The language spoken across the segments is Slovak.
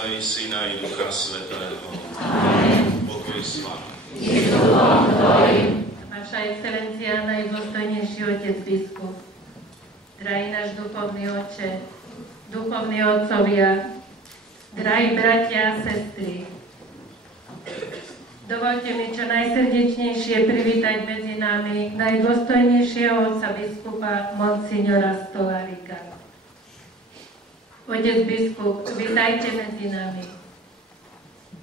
Otca i Syna i Ducha Svätého. Pokoj s vami. Vaša excelencia, najdôstojnejší otec biskup, drahý náš duchovný oče, duchovní otcovia, drahí bratia a sestry, dovoľte mi čo najsrdečnejšie privítať medzi nami najdôstojnejšieho otca biskupa Monsignora Stolarika. Otec biskup, vitajte medzi nami.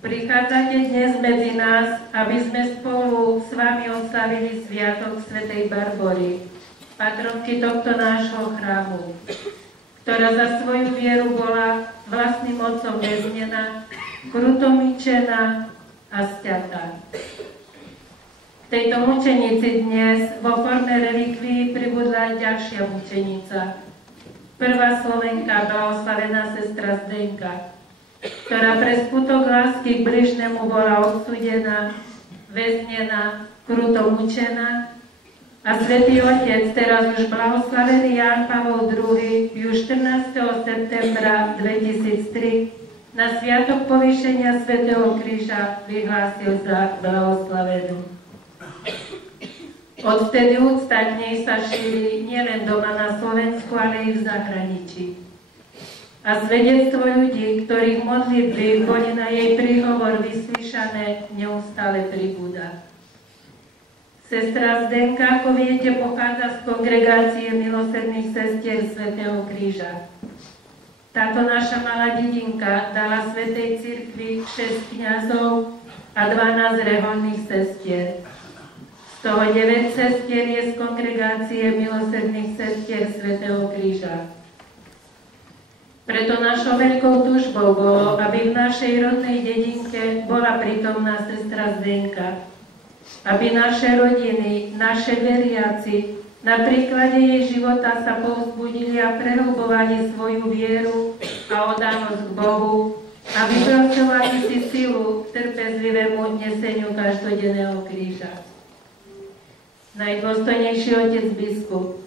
Prichádzate dnes medzi nás, aby sme spolu s vami oslavili sviatok svätej Barbory, patronky tohto nášho chrámu, ktorá za svoju vieru bola vlastným otcom väznená, kruto mučená a sťatá. K tejto mučenici dnes vo forme relikví pribudla aj ďalšia mučenica, prvá Slovenka, blahoslavená sestra Zdenka, ktorá pre skutok lásky k bližnému bola odsúdená, väznená, kruto mučená a Svätý Otec, teraz už blahoslavený Ján Pavol II, ju 14. septembra 2003 na sviatok povýšenia Svätého Kríža vyhlásil za blahoslavenú. Odvtedy úcta k nej sa šíri nielen doma na Slovensku, ale i v zahraničí. A svedectvo ľudí, ktorých modlitby boli na jej príhovor vyslyšané, neustále pribúda. Sestra Zdenka, ako viete, pochádza z kongregácie milosrdných sestier Svätého Kríža. Táto naša malá dedinka dala Svätej cirkvi 6 kňazov a 12 reholných sestier. Z toho 9 sestier je z kongregácie milosrdných sestier Svätého Kríža. Preto našou veľkou túžbou bolo, aby v našej rodnej dedinke bola prítomná sestra Zdenka, aby naše rodiny, naše veriaci na príklade jej života sa povzbudili a prehlbovali svoju vieru a oddanosť k Bohu a vypracovali si silu k trpezlivému neseniu každodenného kríža. Najdôstojnejší otec biskup,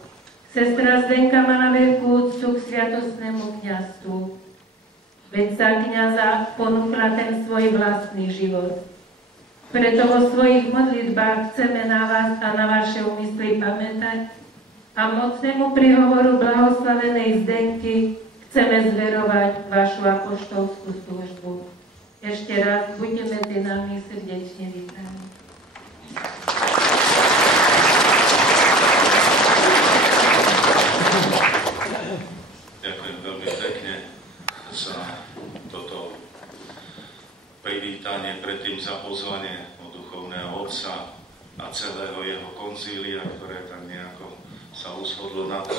sestra Zdenka mala veľkú úctu k sviatostnému kňazstvu, veď za kňaza ponúkla ten svoj vlastný život. Preto vo svojich modlitbách chceme na vás a na vaše úmysly pamätať a mocnému príhovoru blahoslavenej Zdenky chceme zverovať vašu apoštolskú službu. Ešte raz buďte medzi nami srdečne vítaní. Ďakujem veľmi pekne za toto privítanie, predtým za pozvanie od duchovného otca a celého jeho konzília, ktoré tak nejako sa ushodlo na to.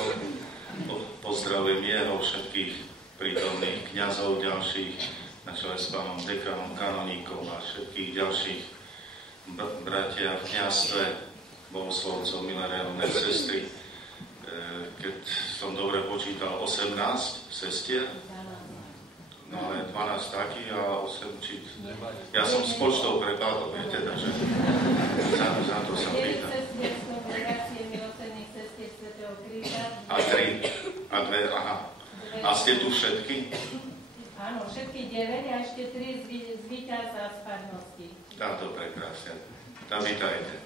Pozdravujem jeho, všetkých prítomných kňazov ďalších, na čele s pánom dekanom, kanoníkom a všetkých ďalších bratia v kňazstve, bohoslovcov, milé reholné sestry. Keď som dobre počítal, 18 sestier, no ale 12 takých a 8 či... Ja som s počtou prepadol, viete, takže za to sa pýtam. A 3, a 2, aha. A ste tu všetky? Áno, všetky 9 a ešte 3 z víťaza z farnosti. Táto prekrásne. Tam vítajte.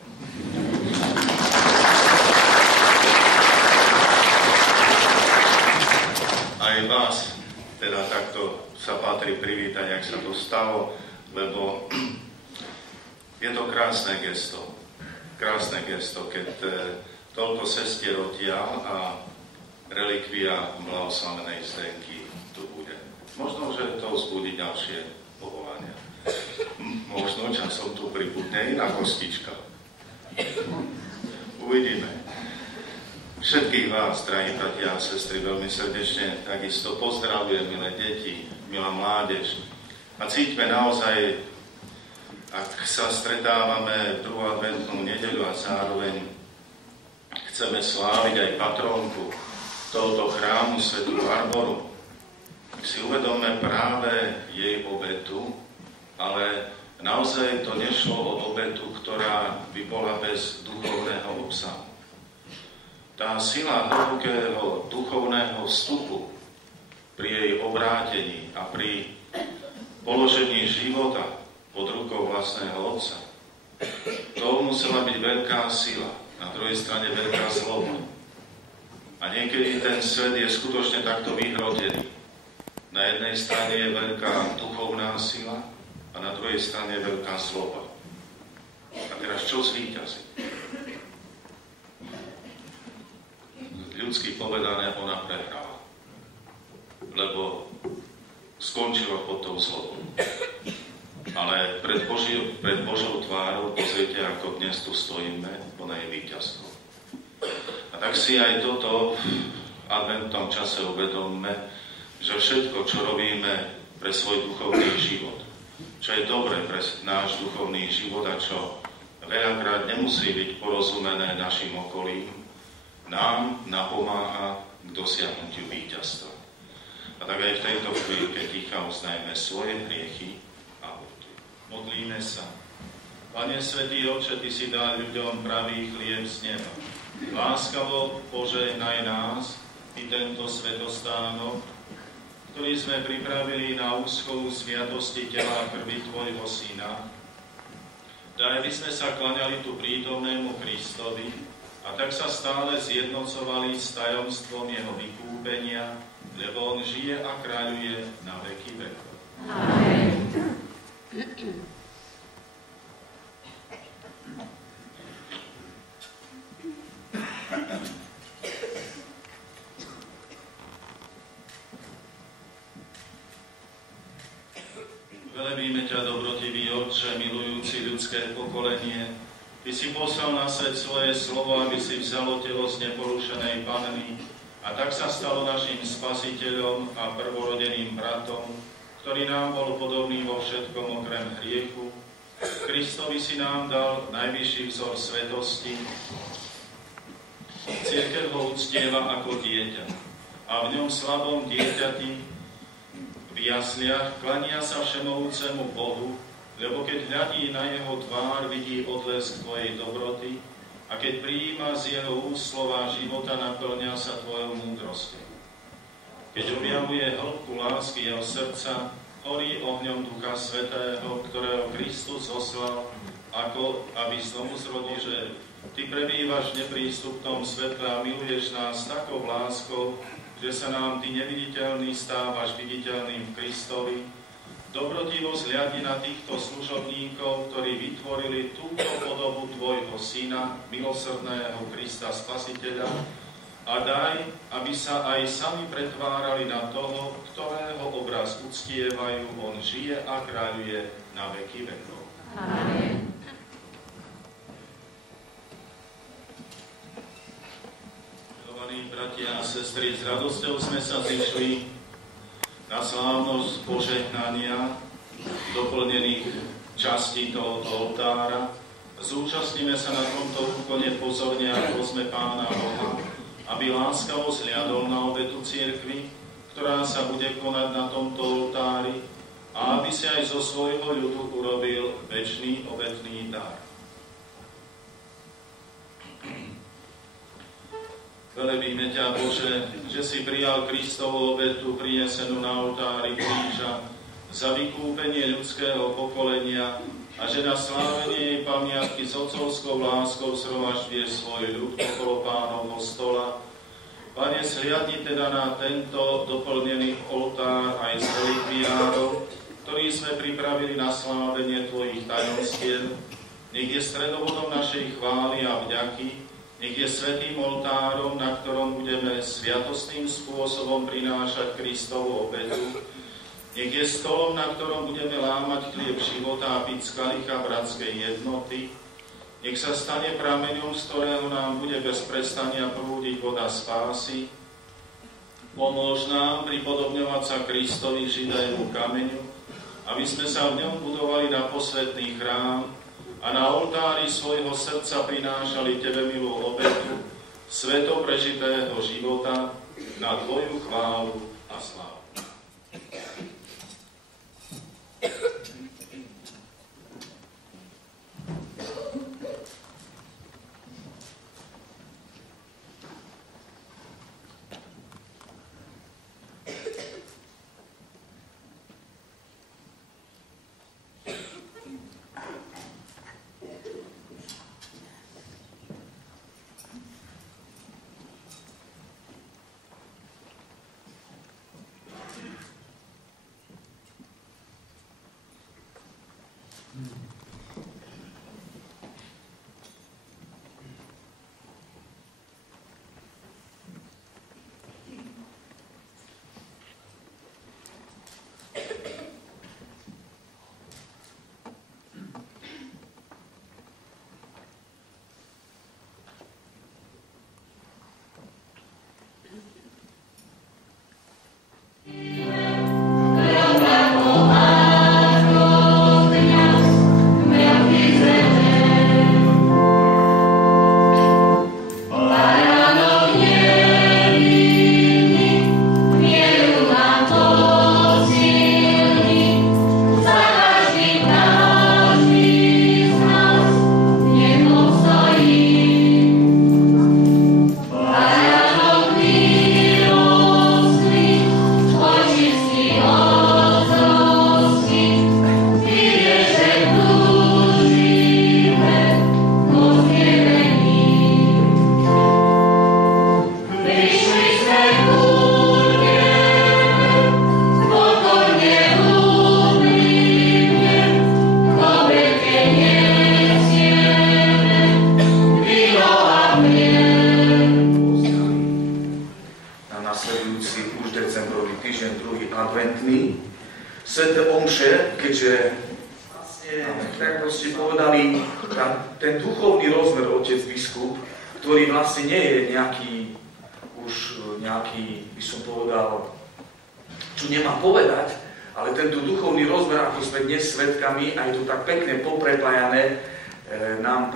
Aj vás teda takto sa patrí privítať, ak sa to stalo, lebo je to krásne gesto. Krásne gesto, keď toľko sestier odtiaľ a relikvia blahoslavenej Zdenky tu bude. Možno, že to vzbudí ďalšie povolania. Možno časom tu pribudne iná kostička. Uvidíme. Všetkých vás, drahí bratia a sestry, veľmi srdečne takisto pozdravujem, milé deti, milá mládež. A cíťme naozaj, ak sa stretávame v druhú adventnú nedeľu a zároveň chceme sláviť aj patrónku tohoto chrámu svätú Barboru, si uvedomme práve jej obetu, ale naozaj to nešlo o obetu, ktorá by bola bez duchovného obsahu. Tá sila hlbokého duchovného vstupu pri jej obrátení a pri položení života pod rukou vlastného otca, to musela byť veľká sila, na druhej strane veľká zloba. A niekedy ten svet je skutočne takto vyhrotený. Na jednej strane je veľká duchovná sila a na druhej strane je veľká zloba. A teraz čo zvíťazí? Ľudsky povedané, ona prehrala. Lebo skončila pod tou zlobou. Ale pred Božou tvárou, pozrite, ako dnes tu stojíme, ona je víťazkou. A tak si aj toto v adventnom čase uvedomme, že všetko, čo robíme pre svoj duchovný život, čo je dobré pre náš duchovný život a čo veľakrát nemusí byť porozumené našim okolím, nám napomáha k dosiahnutiu víťazstva. A tak aj v tejto chvíli, keď ticha uznajme svoje hriechy a modlíme sa. Pane Svätý Otče, Ty si dal ľuďom pravý chlieb z neba. Láskavo požehnaj nás i tento svätostánok, ktorý sme pripravili na úschovu sviatosti tela a krvi Tvojho Syna. Daj, aby sme sa klaňali tu prítomnému Kristovi, a tak sa stále zjednocovali s tajomstvom jeho vykúpenia, lebo on žije a kráľuje na veky vekov. Amen. Velebíme ťa, dobrotivý Otče, milujúci ľudské pokolenie. Ty si poslal na svet svoje slovo, aby si vzalo telo z neporušenej Panny a tak sa stalo našim spasiteľom a prvorodeným bratom, ktorý nám bol podobný vo všetkom okrem hriechu. Kristovi si nám dal najvyšší vzor svetosti. Cirkev ho uctieva ako dieťa a v ňom slabom dieťati v jasliach klania sa všemohúcemu Bohu, lebo keď hľadí na jeho tvár, vidí odlesk Tvojej dobroty a keď prijíma z jeho úst slova života, naplňa sa Tvojou múdrosťou. Keď objavuje hĺbku lásky jeho srdca, horí ohňom Ducha Svätého, ktorého Kristus oslal, ako aby znovu zrodil, že Ty prebývaš v neprístupnom svetle a miluješ nás takou láskou, že sa nám Ty neviditeľný stávaš viditeľným v Kristovi. Dobrotivo zhľadni na týchto služobníkov, ktorí vytvorili túto podobu Tvojho Syna, milosrdného Krista Spasiteľa, a daj, aby sa aj sami pretvárali na toho, ktorého obraz uctievajú. On žije a kráľuje na veky vekov. Amen. Milovaní bratia a sestry, s radosťou sme sa zišli na slávnosť požehnania doplnených častí tohoto oltára. Zúčastníme sa na tomto úkone pozorne, ako sme Pána Boha, aby láskavo zhliadol na obetu cirkvi, ktorá sa bude konať na tomto oltári, a aby si aj zo svojho ľudu urobil večný obetný dar. Velebíme ťa, Bože, že si prijal Kristovu obetu prinesenú na oltári kríža za vykúpenie ľudského pokolenia a že na slávenie jej pamiatky s otcovskou láskou zhromažďuješ svoj ľud okolo Pánovho stola. Pane, zhliadni teda na tento doplnený oltár aj z relikviárov, ktorý sme pripravili na slávenie Tvojich tajomstiev. Nech je stredovodom našej chvály a vďaky. Nech je svätým oltárom, na ktorom budeme sviatostným spôsobom prinášať Kristovu obetu. Nech je stolom, na ktorom budeme lámať chlieb života a piť z kalicha bratskej jednoty. Nech sa stane prameňom, z ktorého nám bude bez prestania prúdiť voda spásy. Pomôž nám pripodobňovať sa Kristovi živému kameňu, aby sme sa v ňom budovali na posvätný chrám a na oltári svojho srdca prinášali Tebe milú obetu, sveto prežitého života, na Tvoju chválu a slávu. Na nasledujúci už decembrový týždeň, druhý adventný. Sväté omše, keďže tak proste povedali, ten duchovný rozmer otec biskup, ktorý vlastne nie je nejaký, by som povedal, čo nemá povedať, ale tento duchovný rozmer, ako sme dnes svedkami, aj to tak pekne poprepájané, nám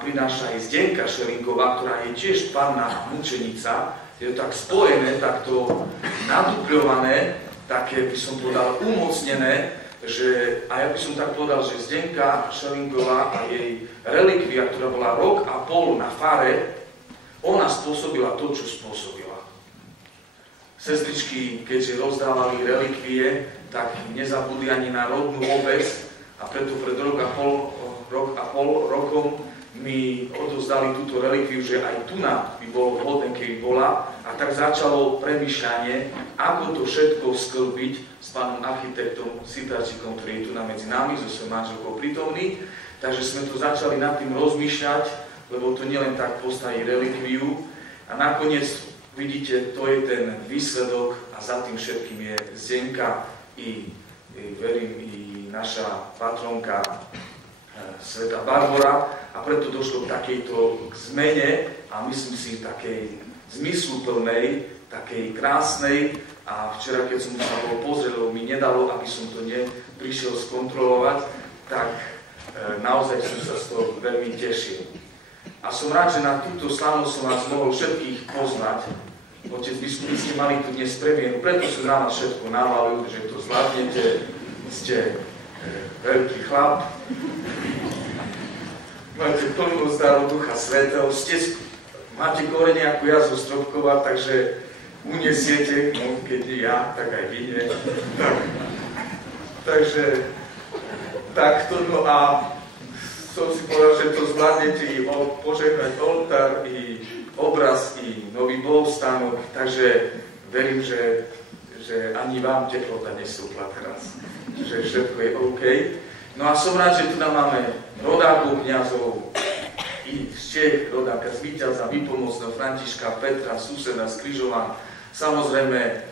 prináša aj Zdenka Šelinková, ktorá je tiež panna mučenica, je to tak spojené, takto nadupľované, také by som povedal umocnené, že, a ja by som tak povedal, že Zdenka Šelinková a jej relikvia, ktorá bola rok a pol na fare, ona spôsobila to, čo spôsobila. Sestričky, keďže rozdávali relikvie, tak nezabudli ani na rodnú obec a preto pred rok a pol rokom mi odovzdali túto relikviu, že aj tu by bolo vhodné, keby bola. A tak začalo premýšľanie, ako to všetko sklbiť s pánom architektom Sitáčikom, ktorý je tu medzi nami, so svojou manželkou prítomný. Takže sme to začali nad tým rozmýšľať, lebo to nielen tak postaví relikviu. A nakoniec, vidíte, to je ten výsledok a za tým všetkým je Zdenka i verím, i naša patronka Svätá Barbora, a preto došlo k takejto zmene a myslím si takej zmysluplnej, takej krásnej. A včera, keď som sa bol pozrieť, lebo mi nedalo, aby som to neprišiel skontrolovať, tak naozaj som sa z toho veľmi tešil. A som rád, že na túto slavnosť som vás mohol všetkých poznať. Otec biskup, vy ste mali tu dnes premiéru, preto som na vás všetko navalil, že to zvládnete, ste veľký chlap, máte plnú zdaru Ducha Svätého, máte korene ako ja zo Stropkova, takže uniesiete, no keď nie ja, tak aj vy nie. Takže takto, no a som si povedal, že to zvládnete i požehnať oltár, i obraz, i nový bohostánok, takže verím, že ani vám teplota nesúpla teraz, že všetko je OK. No a som rád, že tu máme rodákov, kňazov, i z Čech, rodáka z Víťaza, Výpomocného, Františka, Petra, suseda z Križova, samozrejme,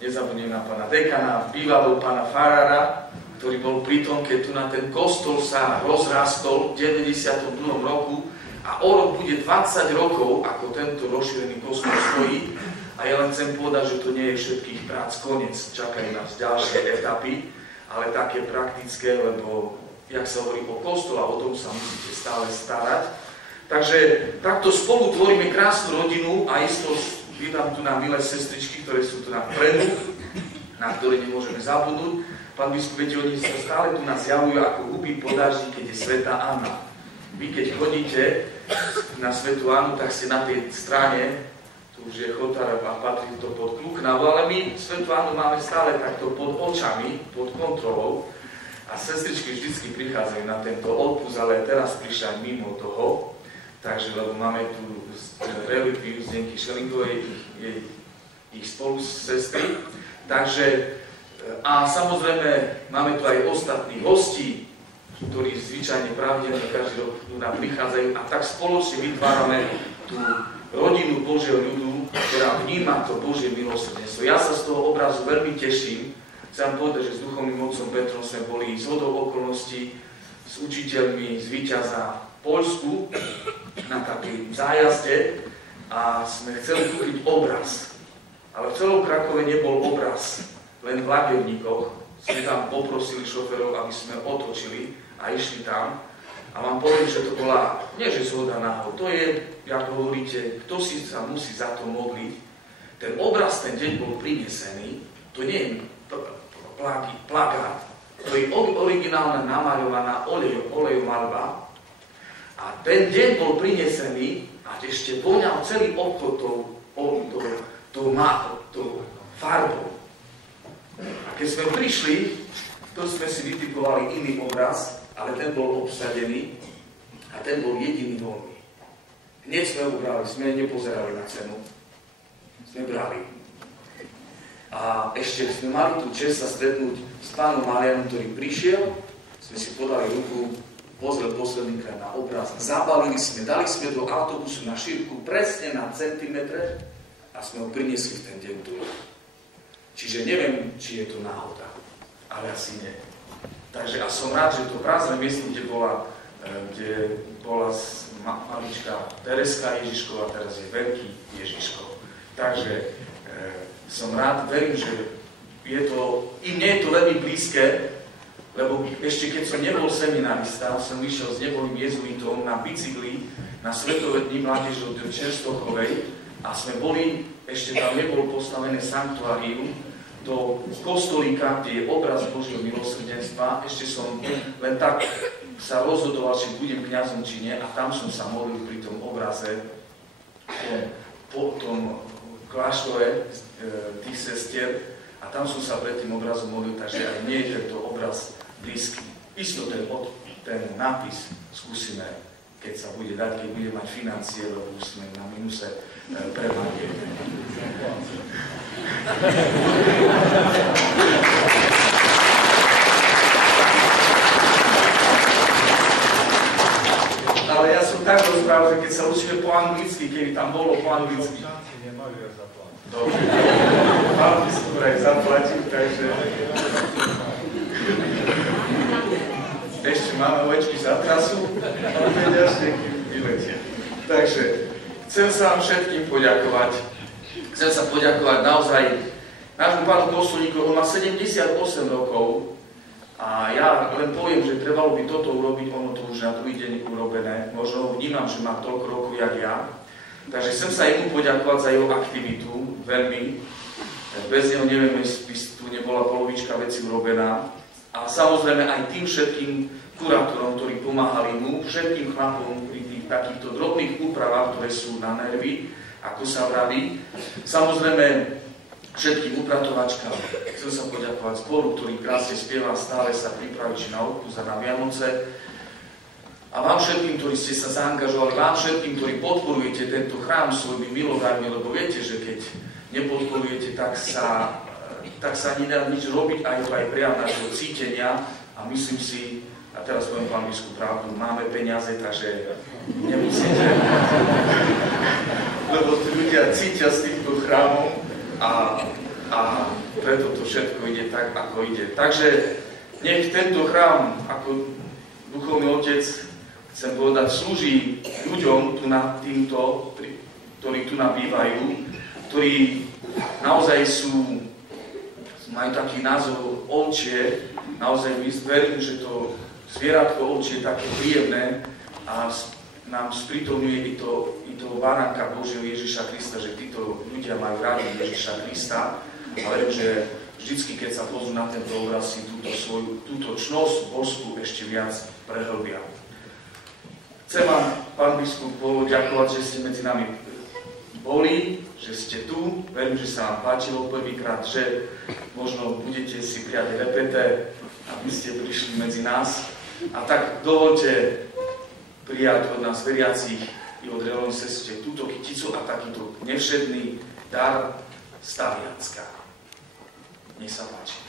nezabudnem na pána dekana, bývalého pána farára, ktorý bol pri tom, keď tu na ten kostol sa rozrastol v 92. roku a o rok bude 20 rokov, ako tento rozšírený kostol stojí. A ja len chcem povedať, že to nie je všetkých prác koniec, čakajú nás ďalšie etapy, ale také praktické, lebo, jak sa hovorí o kostole, o tom sa musíte stále starať. Takže takto spolu tvoríme krásnu rodinu a isto vydám tu na milé sestričky, ktoré sú tu na vpredu, na ktoré nemôžeme zabudnúť. Pán biskup, viete, oni sa stále tu nás javujú ako huby po daždi, keď je svätá Anna. Vy, keď chodíte na svätú Annu, tak ste na tej strane, tu už je chotár a patrí to pod Kluknavu, ale my svätú Annu máme stále takto pod očami, pod kontrolou. A sestričky vždycky prichádzajú na tento odpust, ale teraz prišli aj mimo toho. Takže, lebo máme tu relikviu Zdenky Šelinkovej, ich spolu sestry. Takže, a samozrejme, máme tu aj ostatných hostí, ktorí zvyčajne pravidelne každý rok tu nám prichádzajú a tak spoločne vytvárame tú rodinu Božieho ľudu, ktorá vníma to Božie milosrdenstvo. Ja sa z toho obrazu veľmi teším. Chcem povedať, že s duchovným otcom Petrom sme boli zhodou okolností s učiteľmi z Víťaza v Poľsku na takej zájazde a sme chceli kúpiť obraz. Ale v celom Krakove nebol obraz, len v Lagevníkoch. Sme tam poprosili šoferov, aby sme otočili a išli tam. A vám poviem, že to bola, nie že zhoda náhod, to je, ako hovoríte, kto si sa musí za to modliť. Ten obraz ten deň bol prinesený, to nie je plagát, to je originálna namaľovaná olejomalba. A ten deň bol prinesený a ešte voňal celý obchod tou farbou. A keď sme prišli, to sme si vytipovali iný obraz, ale ten bol obsadený a ten bol jediný voľný. Hneď sme ho brali, sme nepozerali na cenu, sme brali. A ešte sme mali tú čest sa stretnúť s pánom Marianom, ktorý prišiel, sme si podali ruku pozrel poslednýkrát na obraz, zabalili sme, dali sme do autobusu na šírku presne na centimetre a sme ho priniesli v ten deň tu. Čiže neviem, či je to náhoda, ale asi nie. Takže a som rád, že to prázdne miesto, kde bola maličká Tereska Ježišková, teraz je veľký Ježiško. Takže som rád, verím, že nie je to veľmi blízke, lebo ešte keď som nebol seminarista, som vyšiel s nebolým jezuitom na bicykli na Svetové dni mládeže do Čerstochovej a sme boli, ešte tam nebolo postavené sanktuárium, do kostolíka, kde je obraz Božieho milosrdenstva. Ešte som len tak sa rozhodoval, či budem kňazom, či nie, a tam som sa modlil pri tom obraze po tom kláštore tých sestier a tam som sa pred tým obrazom modlil, takže aj nie je tento obraz blízky. Isto ten nápis skúsime, keď sa bude dať, keď bude mať financie, lebo už sme na minuse premáke. Ale ja som tak rozprával, že keď sa učíme po anglicky, keby tam bolo po anglicky. Dobre. Pán biskup aj zaplatil, takže... Ešte máme ovečky za trasu, ale vedia, že vyletia. Takže chcem sa vám všetkým poďakovať. Chcem sa poďakovať naozaj nášmu pánu kostolníkovi, on má 78 rokov a ja len poviem, že trebalo by toto urobiť, ono to už na druhý deň urobené. Možno vnímam, že má toľko rokov, jak ja. Takže chcem sa jemu poďakovať za jeho aktivitu, veľmi. Bez neho neviem, by tu nebola polovička vecí urobená. A samozrejme aj tým všetkým kurátorom, ktorí pomáhali mu, všetkým chlapom pri tých takýchto drobných úpravách, ktoré sú na nervy, ako sa vraví. Samozrejme všetkým upratovačkám. Chcem sa poďakovať zboru, ktorý krásne spieva, stále sa pripraví či na odpust a na Vianoce. A vám všetkým, ktorí ste sa zaangažovali, vám všetkým, ktorí podporujete tento chrám svojimi milodármi, lebo viete, že keď nepodporujete, tak sa nedá nič robiť, aj to aj prejav nášho cítenia. A myslím si, a teraz poviem pán biskup pravdu, máme peniaze, takže nemusíte. Lebo tí ľudia cítia z týchto chrámov a preto to všetko ide tak, ako ide. Takže nech tento chrám, ako duchovný otec, chcem povedať, slúži ľuďom tu na týmto, ktorí tu nabývajú, ktorí naozaj majú taký názov ovčie, naozaj verím, že to zvieratko ovčie je také príjemné a nám sprítomňuje i toho baránka Božieho Ježiša Krista, že títo ľudia majú rádi Ježiša Krista a verím, že vždycky, keď sa pozrú na tento obraz, si túto čnosť božskú ešte viac prehlbia. Chcem vám, pán biskup, poďakovať, že ste medzi nami boli, že ste tu. Verím, že sa vám páčilo prvýkrát, že možno budete si prijať repete, aby ste prišli medzi nás. A tak dovolte prijať od nás veriacich i od reholných sestier túto kyticu a takýto nevšedný dar Stavianska. Nech sa páči.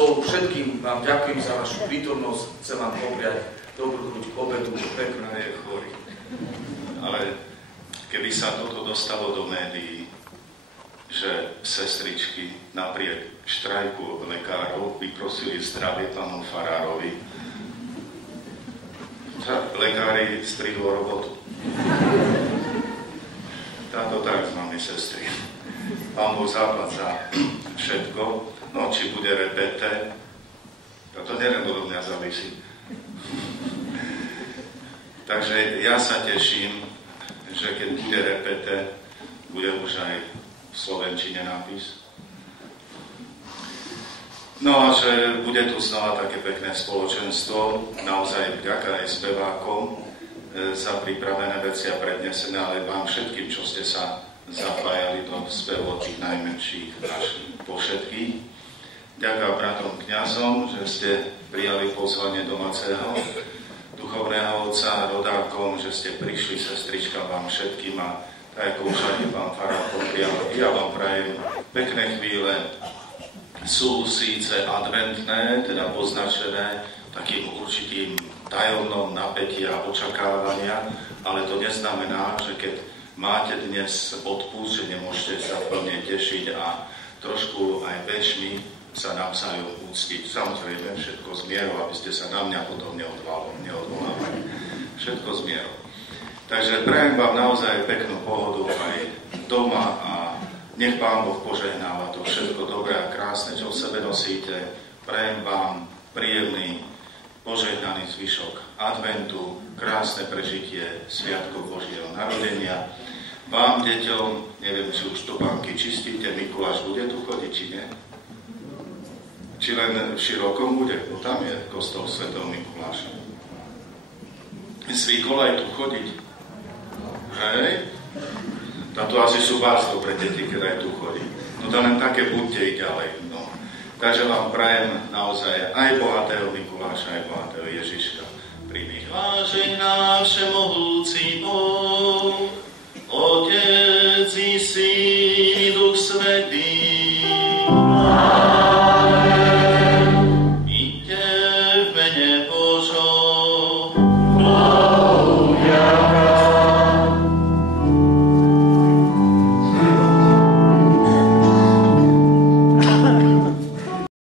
Všetkým vám ďakujem za vašu prítomnosť, chcem vám popriať dobrú chuť k obedu, pekná je chorý. Ale keby sa toto dostalo do médií, že sestričky napriek štrajku lekárov vyprosili zdravie pánu farárovi, lekári strihnú robotu. Táto tak s nami sestry. Pán Boh západ za všetko, no či bude repete, to neviem, od mňa závisí. Takže ja sa teším, že keď bude repete, bude už aj v slovenčine nápis. No a že bude tu znova také pekné spoločenstvo, naozaj vďaka aj spevákom za pripravené veci a prednesené, ale vám všetkým, čo ste sa zapájali do spevu od tých najmenších až po všetkých. Ďakujem bratom kňazom, že ste prijali pozvanie domáceho duchovného otca, rodákom, že ste prišli, sestrička, vám všetkým a tak ako už aj pán farár poprial, ja vám prajem pekné chvíle. Sú síce adventné, teda poznačené takým určitým tajomnom napätí a očakávania, ale to neznamená, že keď máte dnes odpust, že nemôžete sa plne tešiť a trošku aj večmi sa navzájom úctiť. Samozrejme, všetko z mierou, aby ste sa na mňa potom neodvolávali. Všetko z mierou. Takže prajem vám naozaj peknú pohodu aj doma a nech Pán Boh požehnáva to všetko dobré a krásne, čo v sebe nosíte. Prajem vám príjemný, požehnaný zvyšok adventu, krásne prežitie Sviatkov Božieho narodenia. Vám, deťom, neviem, či už topánky čistíte, Mikuláš bude tu chodiť, či nie? Či len v Širokom bude? No tam je kostol svätého Mikuláša. Zvykol aj tu chodiť. Hej? Táto asi sú vás pre deti, keď aj tu chodí. No to len také buďte i ďalej. No. Takže vám prajem naozaj aj bohatého Mikuláša, aj bohatého Ježiška. Pri nich vážená všemohúci Boh.